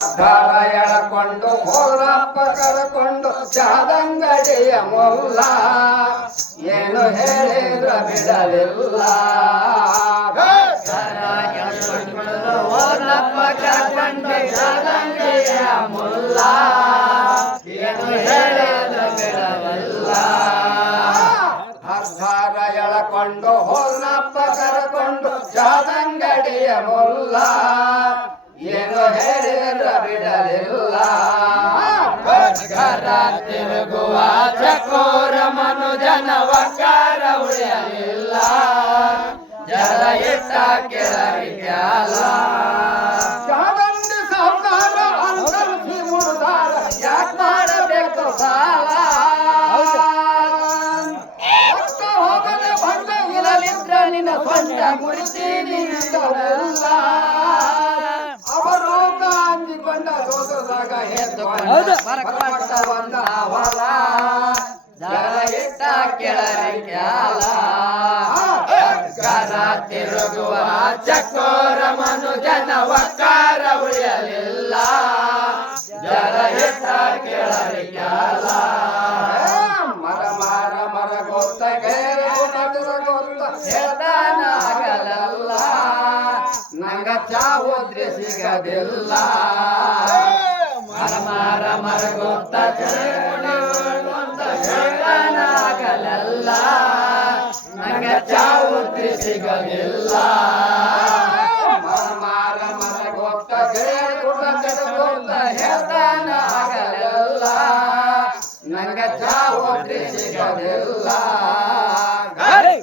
ದಾರ ಎಳಕೊಂಡು ಹೋರಪ್ಪ ಕರಕೊಂಡು ಚಾದಂಗಡಿಯ ಮುಲ್ಲ ಏನು ಹೇಳಿದ್ರ ಬಿಡಲಿಲ್ಲ. ದಾರ ಎಳಕೊಂಡು ಹೋರಪ್ಪ ಕರಕೊಂಡು ಚಾದಂಗಡಿಯ ಮುಲ್ಲ ಏನು ಹೇಳಿದ್ರ ಬಿಡಲಿಲ್ಲ. ದಾರ ಎಳಕೊಂಡು ಹೋರಪ್ಪ ಕರಕೊಂಡು ಚಾದಂಗಡಿಯ ಮುಲ್ಲ ಏನು ಹೇಳಿದ್ರ ಬಿಡಲಿಲ್ಲ. ಕರ ತಿರುಗುವ ಚಕೋರ ಮನುಜನ ವಕಾರ ಉಳಿಯಲಿಲ್ಲ. ಜಲ ಇಟ್ಟ ಕೆಳಗಿಯಾಲ ಚಾದಂಡಿ ಸಾವುಕಾರ ಅಂತರಿಸಿ ಮುಡುದಾರ ಯಾಕೆ ಮಾಡಬೇಕು ಸಾಲ. ರಕ್ತ ಹೋಗದೆ ಬಂದ ಇರಲಿದ್ರ ನಿನ್ನ ಸ್ವಂತ ಮುರಿತೀನಿ ನಿಂದಲ್ಲ. ಅವರು ಅಂಜಿಕೊಂಡ ಸೋದರಾಗ ಹೆತ್ತ ಒಂದ ಹೊಲ ಜಲ ಇಟ್ಟ ಕೆಳರಿ ಕ್ಯಾಲ. ಕರ ತಿರುಗುವ ಚಕೋರ ಮನುಜನ ವಕಾರ ಉಳಿಯಲಿಲ್ಲ. ಜಲ ಇಟ್ಟ ಕೆಳರಿ ಕ್ಯಾಲ. ಮರ ಮರ ಮರ ಗೊತ್ತ ಗೇರೆ ಗೊತ್ತ ಹೇಳ್ತಾನಾಗಲಲ್ಲ. ನಂಗ ಚಾವುದ್ರೆ ಸಿಗದಿಲ್ಲ. ಮರ ಮರ ಮರ ಗೊತ್ತ ಹೇಳ್ತಾನಾಗಲಲ್ಲ. ನಂಗ ಚಾವುದ್ರೆ ಸಿಗದಿಲ್ಲ. ಮರ ಮರ ಮರ ಗೊತ್ತ ಗೊತ್ತ ಹೇಳ್ತಾನಾಗಲಲ್ಲ. ನಂಗ ಚಾವುದ್ರೆ ಸಿಗದಿಲ್ಲ.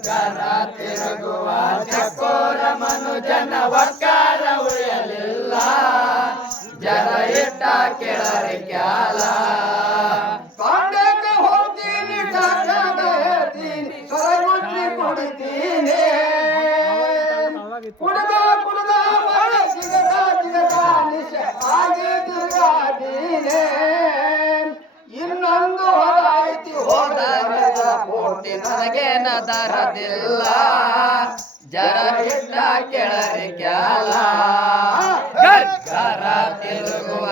ಕರ ತಿರುಗುವ ಚಕೋರ ಮನುಜನ ವಕಾರ ಉಳಿಯಲಿಲ್ಲ. ಜಲ ಇಟ್ಟ ಕೆಳರಿ ಕ್ಯಾಲ. ಕಾಂಡಕ್ಕೆ ಹೋಗ್ತೀನಿ ಕಾಕಾಗ ಹೇಳ್ತೀನಿ ಸರಗುಟ್ಟಿ ಕುಡಿತೀನಿ. ಕುಡ್ದ ಕುಡ್ದ ಮಳೆ ಸಿಗದ ಸಿಗದ ನಿಶ ಹಾಗೆ ತಿರುಗಾದೀನೆ. ಇನ್ನೊಂದು ಹೊರ ಐತಿ ಹೋದ ಪೂರ್ತಿ ನನಗೇನ ದರದಿಲ್ಲ. ಜರ ಇಟ್ಟ ಕೆಳರಿ ಕ್ಯಾಲ. ಕರ ತಿರುಗುವ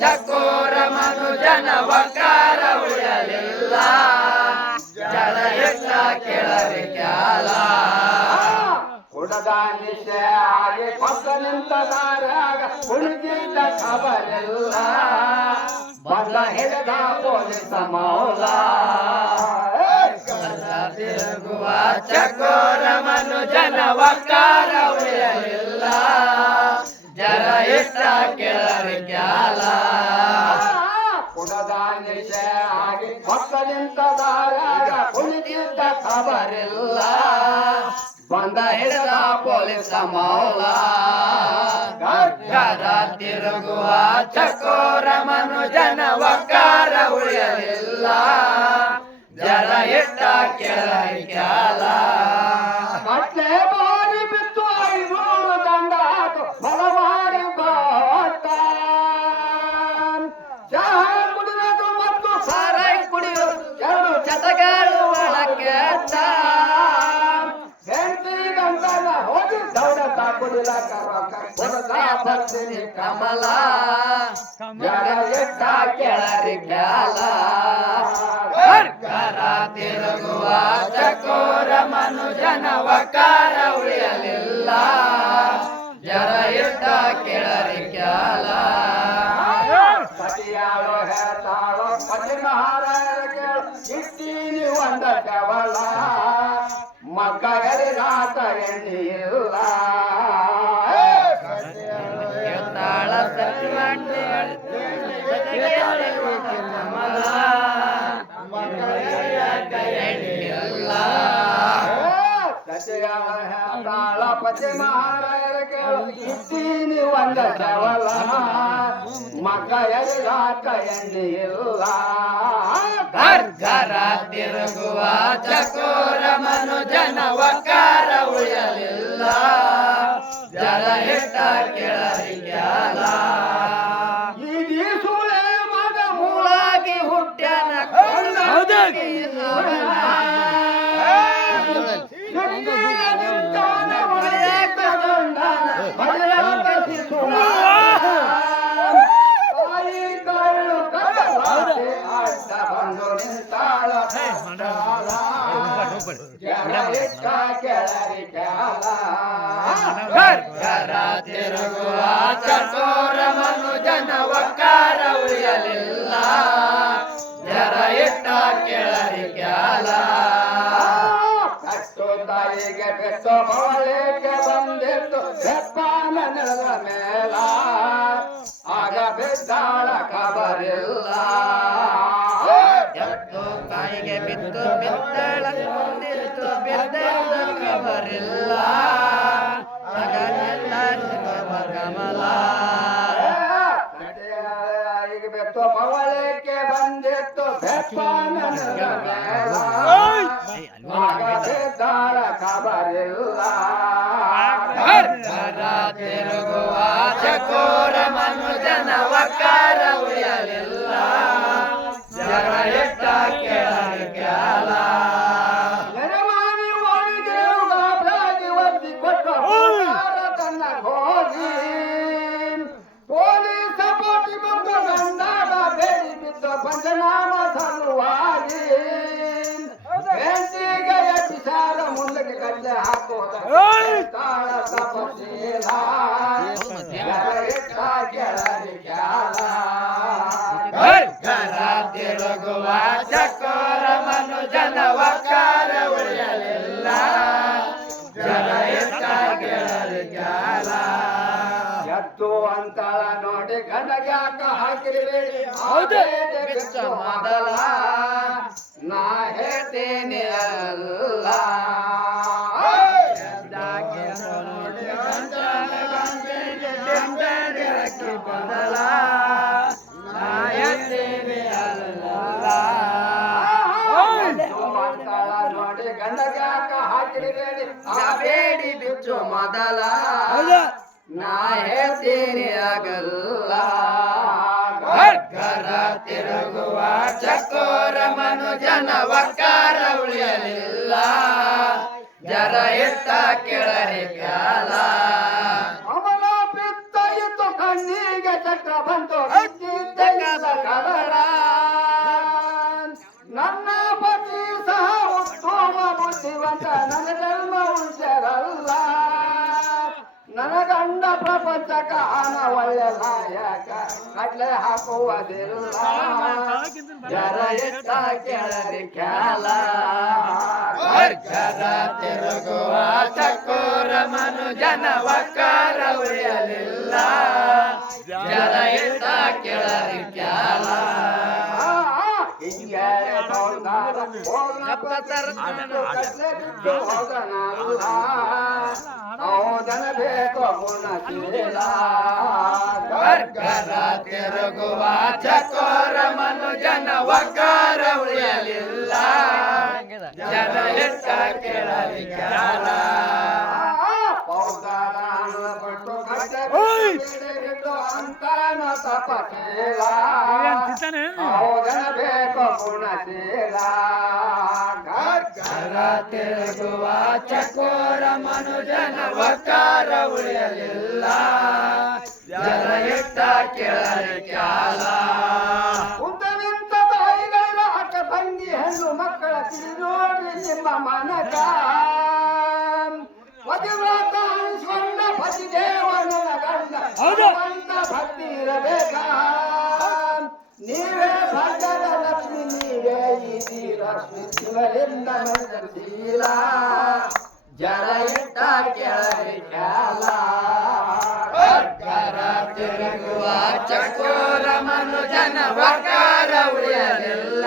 ಚಕೋರ ಮನುಜನ ವಕಾರ ಉಳಿಯಲಿಲ್ಲ. ಜಲ ಇಟ್ಟ ಕೆಳರಿ ಕ್ಯಾಲ. ಕುಡದ ನಿಶೆ ಹಾಗೆ ಕೊಟ್ಟ ನಿಂತ ದಾರ್ಯಾಗ ಕುಳಿತಿದ್ದ ಖಬರಿಲ್ಲ. ಬಂದ ಹಿಡಿದ ಪೊಲೀಸ ಮೌಲ. ತಿರುಗುವ ಚಕೋರ ಮನುಜನ ವಕಾರ ಉಳಿಯಲಿಲ್ಲ. ಜರ ಇಟ್ಟ ಕೆಳರಿ ಕ್ಯಾಲ. ಕುಡದ ನಿಶೆ ಹಾಗೆ ಕೊಟ್ಟ ನಿಂತ ದಾರ್ಯಾಗ ಕುಳಿತಿದ್ದ ಖಬರಿಲ್ಲ. ಬಂದ ಹಿಡಿದ ಪೊಲೀಸ ಮೌಲ. ಕರ ತಿರುಗುವ ಚಕೋರ ಮನುಜನ ವಕಾರ ಉಳಿಯಲಿಲ್ಲ. ಜರ ಇಟ್ಟ ಕೆಳರಿ ಕ್ಯಾಲ. ಕಟ್ಲೆ ಬಾರಿ ಬಿತ್ತು 500 ದಂಡ ಬಲವಾರಿ ಕೊಟ್ಟ. ಚಹಾ ಕುಡಿಯೋದು ಮತ್ತು ಸಾರಾಯಿ ಕುಡಿಯೋದು ಎರಡು ಚಟಗಳು ಒಳಗೆಟ್ಟ. ಹೆಂಡತಿಗಂತಲ್ಲ ಹೋಗಿ ದೌಡತ ಕುಡಿಲಕ ಬರ್ತೀನಿ ಕಮಲ. ಜಲ ಇಟ್ಟ ಕೆಳರಿ ಕ್ಯಾಲ. ಕರ ತಿರುಗುವ ಚಕೋರ ಮನುಜನ ವಕಾರ ಉಳಿಯಲಿಲ್ಲ. ಜರ ಇಟ್ಟ ಕೆಳರಿ ಕ್ಯಾಲ. ಸತಿಯಾಳೋ ಹೇಳ್ತಾಳೋ ಪತಿಮಹಾರಾಯರ ಕೇಳು ಇಟ್ಟೀನಿ ಒಂದ ಕವಲ. ಮಕ್ಕಳಿಗಾತ ಎಣ್ಣಿಲ್ಲ. ತಾಳ ಸತ್ಯವಂತೆ ತಾಳ ಪತಿ ಮಹಾರಾಯರ ಕೇಳು ಇದ್ದೀನಿ ಒಂದ ಕವಲ. ಮಗ ಎಲ್ಲಿಗಾತ ಎಣ್ಣಿಲ್ಲ. ಕರ ತಿರುಗುವ ಚಕೋರ ಮನುಜನ ವಕಾರ ಉಳಿಯಲಿಲ್ಲ. ಜಲ ಇಟ್ಟ ಕೆಳರಿ ಕ್ಯಾಲ. ಈ ಸುಳೆ ಮಗ ಮೂಳಾಗಿ ಹುಟ್ಟ್ಯಾನ ಚಕೋರ ಮನುಜನ ವಕಾರ ಉಳಿಯಲಿಲ್ಲ ಜರ ಇಟ್ಟ ಕೆಳರಿ ಕ್ಯಾಲ ಕಟ್ಟು ತಾಯಿಗೆ ಬೆಟ್ಟು ಬವಳಿಗೆ ಬಂದಿತ್ತು ಬೆಪ್ಪಾನ ನೆಲದ ಮೇಲ ಆಗ ಬಿದ್ದಾಳ ಖಬರಿಲ್ಲ ಎತ್ತು ತಾಯಿಗೆ ಬಿತ್ತು ಬಿದ್ದಾಳ ಬಂದಿತ್ತು ಬಿದ್ದ ಖಬರಿಲ್ಲ ಆಗ ಕಮಲ ತಾಯಿಗೆ ಬೆತ್ತು ಬವಳಿಗೆ ಬಂದಿತ್ತು ಬೆಪ್ಪಾನ ನೆಲದ ಮೇಲ ಆಗ ಖಬರಿಲ್ಲ ತಿರುಗುವ ಚಕೋರ ಮನುಜನ ವಕಾರ ಉಳಿಯಲಿಲ್ಲ ಜರ ಇಟ್ಟ ಕೆಳಗೆ ಕ್ಯಾಲ ತನ್ನ ಗೋಲಿ ಪೊಲೀಸ ಪೋಟಿ ಬಂದು ಗಂಡಾದ ಬೇಡಿ ಬಿದ್ದು ಪಂಚನಾಮ ಸಲುವಾಗಿ ಬೆಂಚಿಗೆ ಎಬ್ಬಿಸಾರ ಮುಂದಕ್ಕೆ ಕಡ್ಲೆ ಹಾಕೋದ ತಾಳ ತಪಶೀಲ ಕೆಳಗೆ ಕ್ಯಾಲ ಗರ ತಿರುಗುವ ಚಕೋರ ಮನುಜನ ವಕಾರ ಉಳಿಯಲಿಲ್ಲ ಜರ ಇಟ್ಟ ಕೆಳಗೆ ಕ್ಯಾಲ ಎತ್ತು ಅಂತಾಳ ನೋಡಿ ಗಣಗ್ಯಾಕ ಹಾಕಿರಬೇಡಿ ಬಿಚ್ಚ ಮೊದಲ ನಾ ಹೇಳ್ತೀನಿ ಅಲ್ಲ ಬದಲ ನಾ ಹೇಳ್ತೀನಿ ಅಲ್ಲ ನೋಡಿ ಗಂಡಗ್ಯಾಕ ಹಾಕಿರಬೇಡಿ ಬೇಡಿ ಬಿಚ್ಚು ಮೊದಲ ನಾ ಹೇಳ್ತೀನಿ ಆಗಲ್ಲ ಗರ ತಿರುಗುವ ಚಕೋರ ಮನುಜನ ವಕಾರ ಉಳಿಯಲಿಲ್ಲ ಜರ ಇಟ್ಟ ಕೆಳಗೆ ಕ್ಯಾಲ ಅಮಲ ಪಿತ್ತ ಇತ್ತು ಕಣ್ಣಿಗೆ ಚಕ್ರ ಬಂತು ಕಲರ ನನ್ನ ಪತಿ ಸಹ ಉತ್ತಮ ಬುದ್ಧಿವಂತ ನನ್ನ ಜನ್ಮ ಉಳಿಸರಲ್ಲ ನನ್ನ ಗಂಡ ಪ್ರಪಂಚಕ ಆನ ಒಳ್ಳೆ ನಾಯಕ ಕಡ್ಲೆ ಹಾಕುವುದಿಲ್ಲ ಜರ ಇಟ್ಟ ಕೆಳಗೆ ಕ್ಯಾಲ ಗರ ತಿರುಗುವ ಚಕೋರ ಮನುಜನ ವಕಾರ ಉಳಿಯಲಿಲ್ಲ ಜರ ಇಟ್ಟ ಕೆಳಗೆ ಕ್ಯಾಲ ಜನ ಬೇಕು ಗುಣಶೀಲ ಗರ ತಿರುಗುವ ಚಕೋರ ಮನುಜನ ವಕಾರ ಉಳಿಯಲಿಲ್ಲ ಜನ ಇಟ್ಟ ಕೆಳಗೆ ಕ್ಯಾಲ ಅಂತಾನ ತಪಶೀಲ ಜನ ಬೇಕು ಗುಣಶೀಲ ಗರ ತಿರುಗುವ ಚಕೋರ ಮನುಜನ ವಕಾರ ಉಳಿಯಲಿಲ್ಲ ಜರ ಇಟ್ಟ ಕೆಳಗೆ ಕ್ಯಾಲ ಉದ್ದವಿಂತ ತಾಯಿಗಳ ಅಕ್ಕ ತಂಗಿ ಹೆಣ್ಣು ಮಕ್ಕಳ ತಿಳಿ ನೋಡಿ ನಿಮ್ಮ ಮನಕ ಪತಿವ್ರತ ಅನಿಸ್ಕೊಂಡ ಪತಿದೇವನ ಗಂಡ ಅಂತ ಭಕ್ತಿ ಇರಬೇಕ ನೀವೇ ಭಾಗ್ಯದ ಲಕ್ಷ್ಮಿ ನೀವೇ ಈ ಲಕ್ಷ್ಮಿ ಶಿವಲಿಂದ ಶೀಲ ಜರ ಇಟ್ಟ ಕೆಳಗೆ ಕ್ಯಾಲ ಗರ ತಿರುಗುವ ಚಕೋರ ಮನುಜನ ವಕಾರ ಉಳಿಯಲಿಲ್ಲ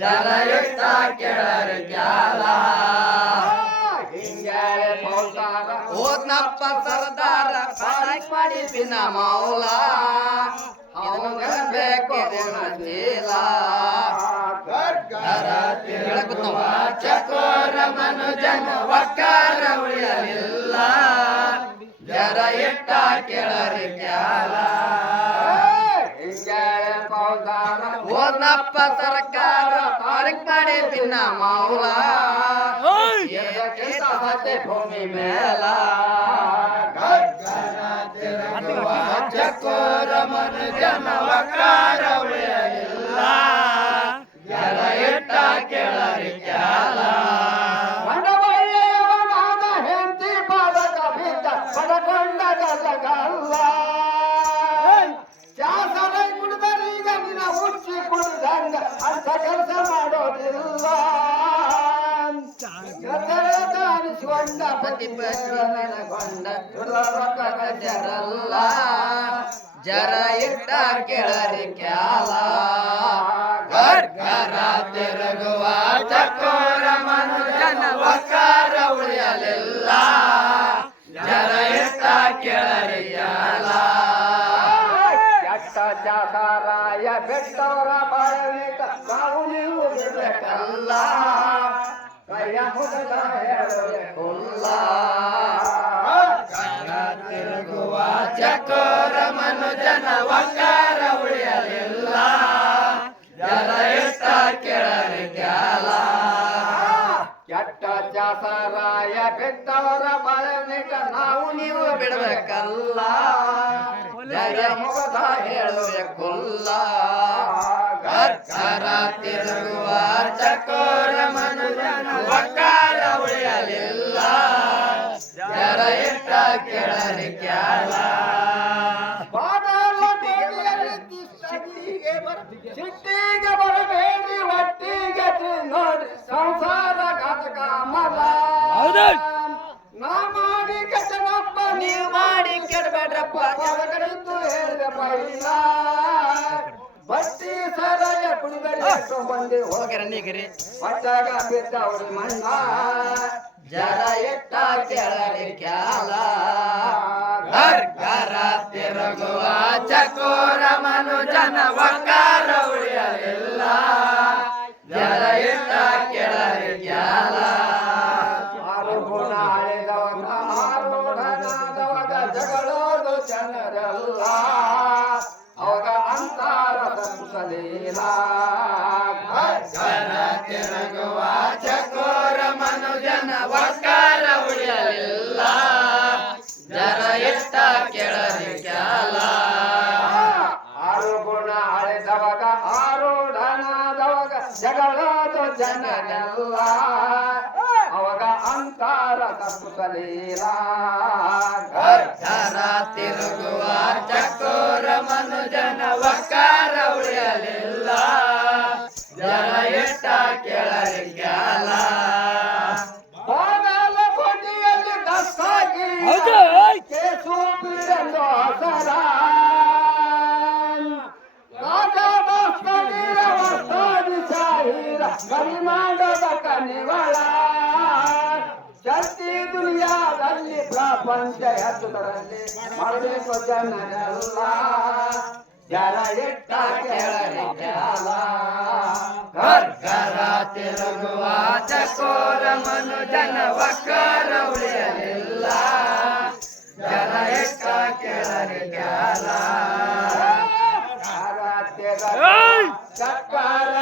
ಜರ ಇಟ್ಟ ಕೆಳಗೆ ಕ್ಯಾಲ ಓದ್ನಪ್ಪ ಸರ್ದಾರ ಮಾಡಿ ಪಿನ ಮೌಲ ಬೇಕು ಗುಣಶೀಲ ಗರ ತಿರುಗುವ ಚಕೋರ ಮನುಜನ ವಕಾರ ಉಳಿಯಲಿಲ್ಲ ಜರ ಇಟ್ಟ ಕೆಳಗೆ ಕ್ಯಾಲ ಓದ್ನಪ್ಪ ಸರ್ಕಾರ ಮಾಡಿ ಪಿನ್ನ ಮೌಲ ಭೂಮಿ ಮೇಲ ಚಕೋರ ಮನುಜನ ವಕಾರ ಉಳಿಯಲಿಲ್ಲ ಜರ ಇಟ್ಟ ಕೆಳಗೆ ಕ್ಯಾಲ ಹೆಂಡತಿ ಪಾದಕ ಬಿದ್ದ ಪಡಕೊಂಡ ಜಗಲ್ಲ ಗೊಂಡ ರೊಕ್ಕ ಜರಲ್ಲ ಜರ ಇಟ್ಟ ಕೇಳರಿ ಕ್ಯಾಲ ಗರ್ಗರ ತಿರುಗುವ ಚಕೋರ ಮನುಜನ ವಕಾರ ಉಳಿಯಲಿಲ್ಲ ಜರ ಇಟ್ಟ ಕೇಳರಿ ಕ್ಯಾಲ ಕೆಟ್ಟ ಚಾಸಾರಾಯ ಬೆಟ್ಟವರ ಬಾಳವೇಕ ನಾವು ನೀವು ಬಿಡಬೇಕಲ್ಲ ಕೈಯ ಮುಗದ ಹೇಳಬೇಕಲ್ಲ ತಿರುಗುವ ಚಕೋರ ಮನುಜನ ವಕಾರ ಉಳಿಯಲಿಲ್ಲ ಜರ ಇಟ್ಟ ಕೇಳರಿ ಕ್ಯಾಲ ಕೆಟ್ಟ ಚಾಸರಾಯ ಬೆಟ್ಟವರ ಬಾಳವೇಕ ನಾವು ನೀವು ಬಿಡಬೇಕಲ್ಲ ಜಯ ಮುಗದ ಹೇಳಬೇಕಲ್ಲ ಗರ್ಗರ ತಿರುಗುವ ಚಕೋರ ಮನುಜನ ವಕಾರ ಉಳಿಯಲಿಲ್ಲ ಜರ ಇಟ್ಟ ಕೇಳರಿ ಕ್ಯಾಲ ಸಿಟ್ಟಿಗೆ ಬರಬೇಡಿ ಒಟ್ಟಿಗೆ ನೋಡಿ ಸಂಸಾರ ಘಾತಕ ಮಲ ನಾ ಮಾಡಿ ಕೆಟ್ಟನಪ್ಪ ನೀವು ಮಾಡಿ ಕೆಡಬೇಡ್ರಪ್ಪ ಕಡೆದ್ದು ಹೇಳಿದೆ ಪೈಲ ಬಟ್ಟಿ ಸರಾಯ ಕುಡಿಬೇಡಿ ಬಂದು ಹೋಗ್ಯಾರ ನೀಗರಿ ಪಟ್ಟಾಗ ಬಿದ್ದವ್ರಿ ಮಣ್ಣ ಜರ ಇಟ್ಟ ಕೇಳರಿ ಕ್ಯಾಲ ಗರ್ಗರ ತಿರುಗುವ ಚಕೋರ ಮನುಜನ ವಕಾರ ಉಳಿಯಲಿಲ್ಲ ಜರ ಇಟ್ಟ ಕೇಳರಿ ಕ್ಯಾಲ ಆರು ಗುಣ ಹಳೆದವನ ಆರೂಢನಾದವಾಗ ಜಗಳೋದು ಜನರಲ್ಲ ಅವಾಗ ಅಂತಾರ ಸಂಸಲೀಲ ಗರ್ಗರ ತಿರುಗುವ ಚಕೋರ ಮನುಜನ ವಕಾರ ಉಳಿಯಲಿಲ್ಲ ಜರ ಇಟ್ಟ ಕೇಳರಿ ಕ್ಯಾಲ ಆರು ಗುಣ ಹಳೆದವಾಗ ಆರೂಢನಾದವಾಗ ಜಗಳೋದು ಜನರೆಲ್ಲ ಅವಾಗ ಅಂತಾರ ತಪ್ಪುಸಲೀಲ ಗರ್ಗರ ತಿರುಗುವ ಚಕೋರ ಮನುಜನ ವಕಾರ ಉಳಿಯಲಿಲ್ಲ ಜರ ಇಟ್ಟ ಕೇಳರಿ ಕ್ಯಾಲ ಬಾಗಲಕೋಟೆಯಲ್ಲಿ ದಸ್ತಾಗಿ ಕೇಸು ಬಿಡಲು ಹಸರ ರಾಜ ವಸ್ತಾದಿ ಶಾಹೀರ ಕರಿಮಾಂಡದ ಕನಿವಳ ಶಕ್ತಿ ದುನಿಯಾದಲ್ಲಿ ಪ್ರಪಂಚ ಎತ್ತುದರಲ್ಲಿ ಮಾಡಬೇಕು ಜನರೆಲ್ಲ ಜರ ಇಟ್ಟ ಕೇಳರಿ ಕ್ಯಾಲ ಗರ್ಗರ ತಿರುಗುವ ಚಕೋರ ಮನುಜನ ವಕಾರ ಉಳಿಯಲಿಲ್ಲ ಜರ ಇಟ್ಟ ಕೇಳರಿ ಕ್ಯಾಲ ಚಕಾರ